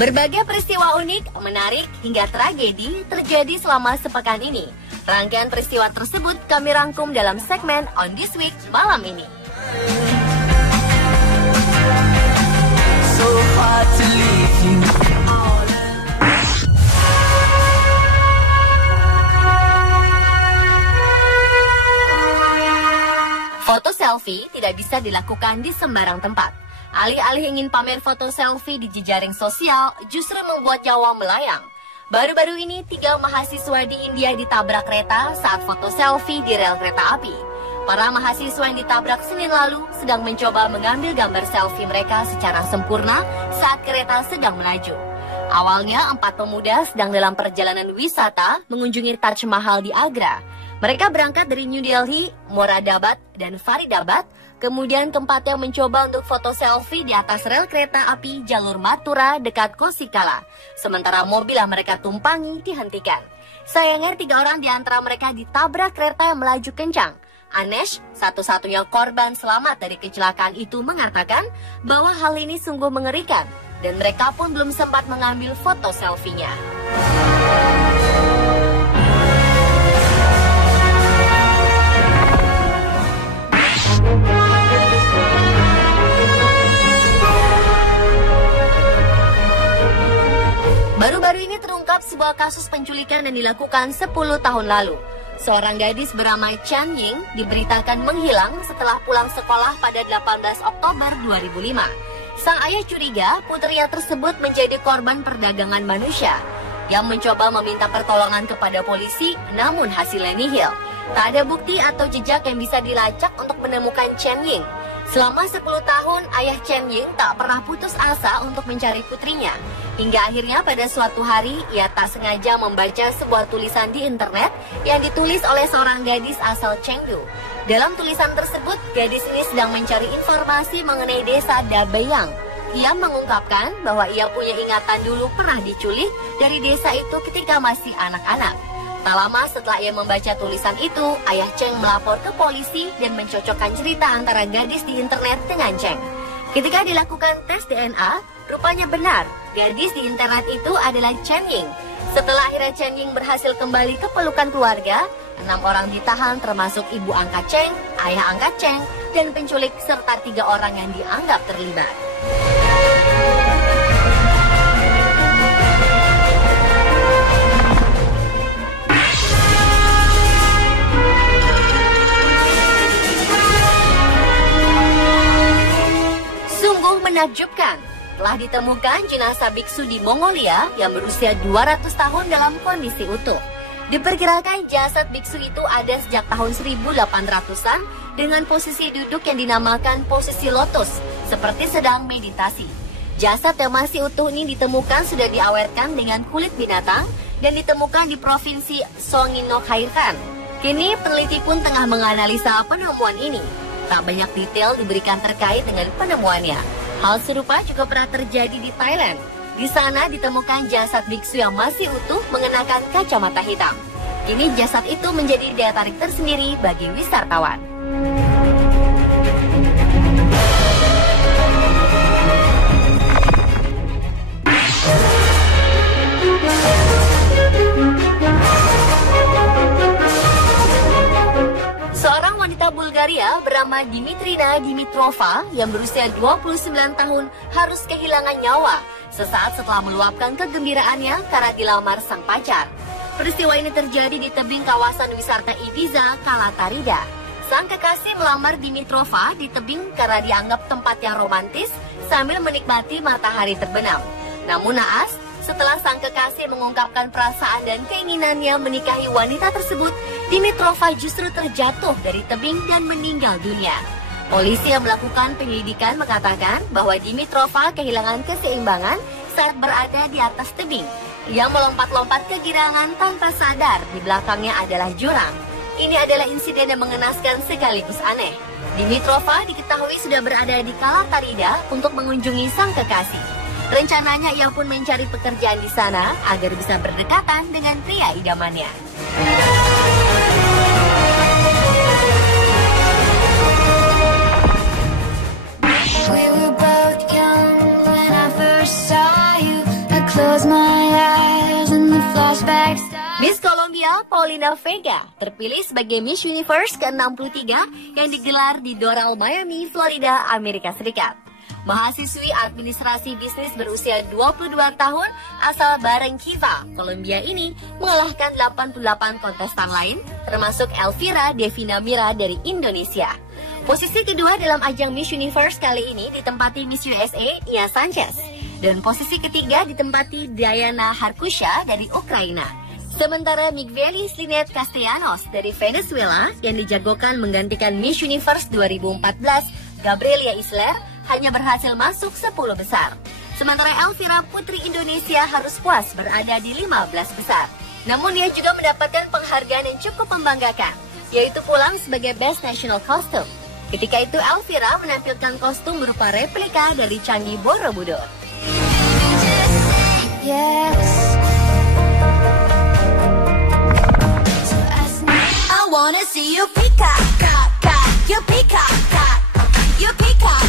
Berbagai peristiwa unik, menarik, hingga tragedi terjadi selama sepekan ini. Rangkaian peristiwa tersebut kami rangkum dalam segmen On This Week malam ini. Foto selfie tidak bisa dilakukan di sembarang tempat. Alih-alih ingin pamer foto selfie di jejaring sosial, justru membuat nyawa melayang. Baru-baru ini 3 mahasiswa di India ditabrak kereta saat foto selfie di rel kereta api. Para mahasiswa yang ditabrak Senin lalu sedang mencoba mengambil gambar selfie mereka secara sempurna saat kereta sedang melaju. Awalnya 4 pemuda sedang dalam perjalanan wisata mengunjungi Taj Mahal di Agra. Mereka berangkat dari New Delhi, Moradabad, dan Faridabad. Kemudian keempatnya mencoba untuk foto selfie di atas rel kereta api jalur Mathura dekat Kosikala. Sementara mobil yang mereka tumpangi dihentikan. Sayangnya 3 orang di antara mereka ditabrak kereta yang melaju kencang. Anesh, satu-satunya korban selamat dari kecelakaan itu, mengatakan bahwa hal ini sungguh mengerikan. Dan mereka pun belum sempat mengambil foto selfie-nya. Baru-baru ini terungkap sebuah kasus penculikan yang dilakukan 10 tahun lalu. Seorang gadis bernama Chen Ying diberitakan menghilang setelah pulang sekolah pada 18 Oktober 2005. Sang ayah curiga putrinya tersebut menjadi korban perdagangan manusia. Yang mencoba meminta pertolongan kepada polisi, namun hasilnya nihil. Tak ada bukti atau jejak yang bisa dilacak untuk menemukan Chen Ying. Selama 10 tahun, ayah Chen Ying tak pernah putus asa untuk mencari putrinya. Hingga akhirnya pada suatu hari, ia tak sengaja membaca sebuah tulisan di internet yang ditulis oleh seorang gadis asal Chengdu. Dalam tulisan tersebut, gadis ini sedang mencari informasi mengenai desa Dabayang. Ia mengungkapkan bahwa ia punya ingatan dulu pernah diculik dari desa itu ketika masih anak-anak. Tak lama setelah ia membaca tulisan itu, ayah Cheng melapor ke polisi dan mencocokkan cerita antara gadis di internet dengan Cheng. Ketika dilakukan tes DNA, rupanya benar, gadis di internet itu adalah Chen Ying. Setelah akhirnya Chen Ying berhasil kembali ke pelukan keluarga, 6 orang ditahan termasuk ibu angkat Cheng, ayah angkat Cheng, dan penculik serta 3 orang yang dianggap terlibat. Menakjubkan, telah ditemukan jenazah biksu di Mongolia yang berusia 200 tahun dalam kondisi utuh. Diperkirakan jasad biksu itu ada sejak tahun 1800-an dengan posisi duduk yang dinamakan posisi lotus, seperti sedang meditasi. Jasad yang masih utuh ini ditemukan sudah diawetkan dengan kulit binatang dan ditemukan di provinsi Songinokhairkan. Kini peneliti pun tengah menganalisa penemuan ini. Tak banyak detail diberikan terkait dengan penemuannya. Hal serupa juga pernah terjadi di Thailand. Di sana ditemukan jasad biksu yang masih utuh mengenakan kacamata hitam. Kini jasad itu menjadi daya tarik tersendiri bagi wisatawan. Bulgaria bernama Dimitrina Dimitrova yang berusia 29 tahun harus kehilangan nyawa sesaat setelah meluapkan kegembiraannya karena dilamar sang pacar. Peristiwa ini terjadi di tebing kawasan wisata Ibiza, Kalatarida. Sang kekasih melamar Dimitrova di tebing karena dianggap tempat yang romantis sambil menikmati matahari terbenam. Namun naas, setelah sang kekasih mengungkapkan perasaan dan keinginannya menikahi wanita tersebut, Dimitrova justru terjatuh dari tebing dan meninggal dunia. Polisi yang melakukan penyelidikan mengatakan bahwa Dimitrova kehilangan keseimbangan saat berada di atas tebing. Ia melompat-lompat kegirangan tanpa sadar di belakangnya adalah jurang. Ini adalah insiden yang mengenaskan sekaligus aneh. Dimitrova diketahui sudah berada di Kalatarida untuk mengunjungi sang kekasih. Rencananya ia pun mencari pekerjaan di sana agar bisa berdekatan dengan pria idamannya. We were both young when I first saw you. Colombia, Paulina Vega terpilih sebagai Miss Universe ke-63 yang digelar di Doral, Miami, Florida, Amerika Serikat. Mahasiswi administrasi bisnis berusia 22 tahun asal Barranquilla, Colombia ini mengalahkan 88 kontestan lain, termasuk Elvira Devina Mira dari Indonesia. Posisi kedua dalam ajang Miss Universe kali ini ditempati Miss USA Nia Sanchez. Dan posisi ketiga ditempati Diana Harkusha dari Ukraina. Sementara Miguel Linet Castellanos dari Venezuela yang dijagokan menggantikan Miss Universe 2014, Gabriela Isler, hanya berhasil masuk 10 besar. Sementara Elvira Putri Indonesia harus puas berada di 15 besar. Namun dia juga mendapatkan penghargaan yang cukup membanggakan, yaitu pulang sebagai Best National Costume. Ketika itu Elvira menampilkan kostum berupa replika dari Candi Borobudur. Yes. I wanna see you peacock, you peacock, you peacock,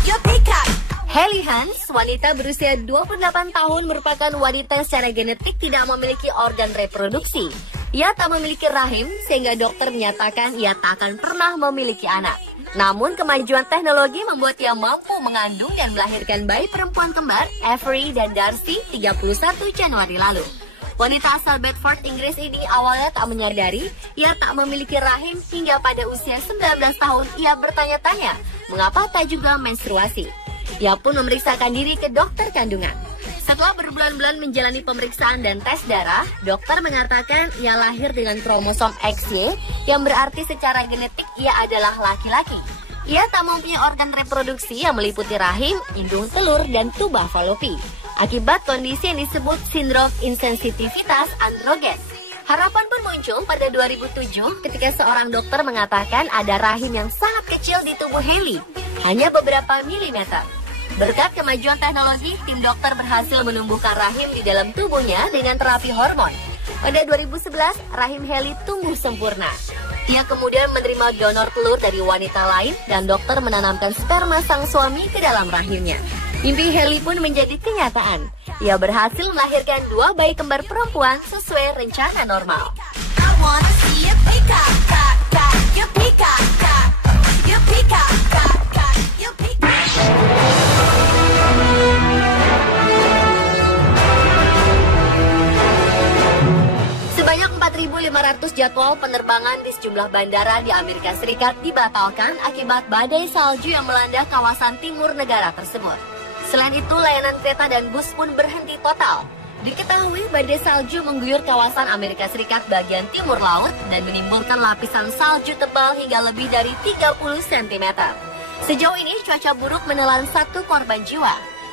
you peacock. Hailey Hans, wanita berusia 28 tahun merupakan wanita yang secara genetik tidak memiliki organ reproduksi. Ia tak memiliki rahim sehingga dokter menyatakan ia tak akan pernah memiliki anak. Namun kemajuan teknologi membuat ia mampu mengandung dan melahirkan bayi perempuan kembar Avery dan Darcy 31 Januari lalu. Wanita asal Bedford, Inggris ini awalnya tak menyadari ia tak memiliki rahim hingga pada usia 19 tahun ia bertanya-tanya mengapa tak juga menstruasi. Ia pun memeriksakan diri ke dokter kandungan. Setelah berbulan-bulan menjalani pemeriksaan dan tes darah, dokter mengatakan ia lahir dengan kromosom XY yang berarti secara genetik ia adalah laki-laki. Ia tak mempunyai organ reproduksi yang meliputi rahim, indung telur, dan tuba falopi. Akibat kondisi yang disebut sindrom insensitivitas androgen. Harapan pun muncul pada 2007 ketika seorang dokter mengatakan ada rahim yang sangat kecil di tubuh Hailey, hanya beberapa milimeter. Berkat kemajuan teknologi, tim dokter berhasil menumbuhkan rahim di dalam tubuhnya dengan terapi hormon. Pada 2011, rahim Hailey tumbuh sempurna. Ia kemudian menerima donor telur dari wanita lain dan dokter menanamkan sperma sang suami ke dalam rahimnya. Mimpi Hailey pun menjadi kenyataan. Ia berhasil melahirkan 2 bayi kembar perempuan sesuai rencana normal. I wanna see you peacock, you peacock, you peacock, you peacock. Sebanyak 4.500 jadwal penerbangan di sejumlah bandara di Amerika Serikat dibatalkan akibat badai salju yang melanda kawasan timur negara tersebut. Selain itu, layanan kereta dan bus pun berhenti total. Diketahui badai salju mengguyur kawasan Amerika Serikat bagian timur laut dan menimbulkan lapisan salju tebal hingga lebih dari 30 cm. Sejauh ini, cuaca buruk menelan 1 korban jiwa.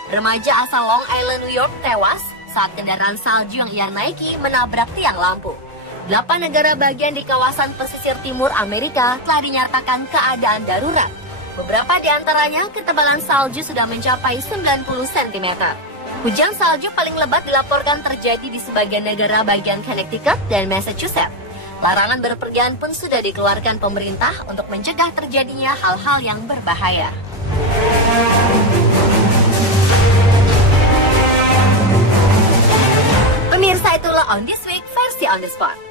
Remaja asal Long Island, New York tewas saat kendaraan salju yang ia naiki menabrak tiang lampu. 8 negara bagian di kawasan pesisir timur Amerika telah dinyatakan keadaan darurat. Beberapa di antaranya ketebalan salju sudah mencapai 90 cm. Hujan salju paling lebat dilaporkan terjadi di sebagian negara bagian Connecticut dan Massachusetts. Larangan berpergian pun sudah dikeluarkan pemerintah untuk mencegah terjadinya hal-hal yang berbahaya. Pemirsa, itulah On This Week versi On The Spot.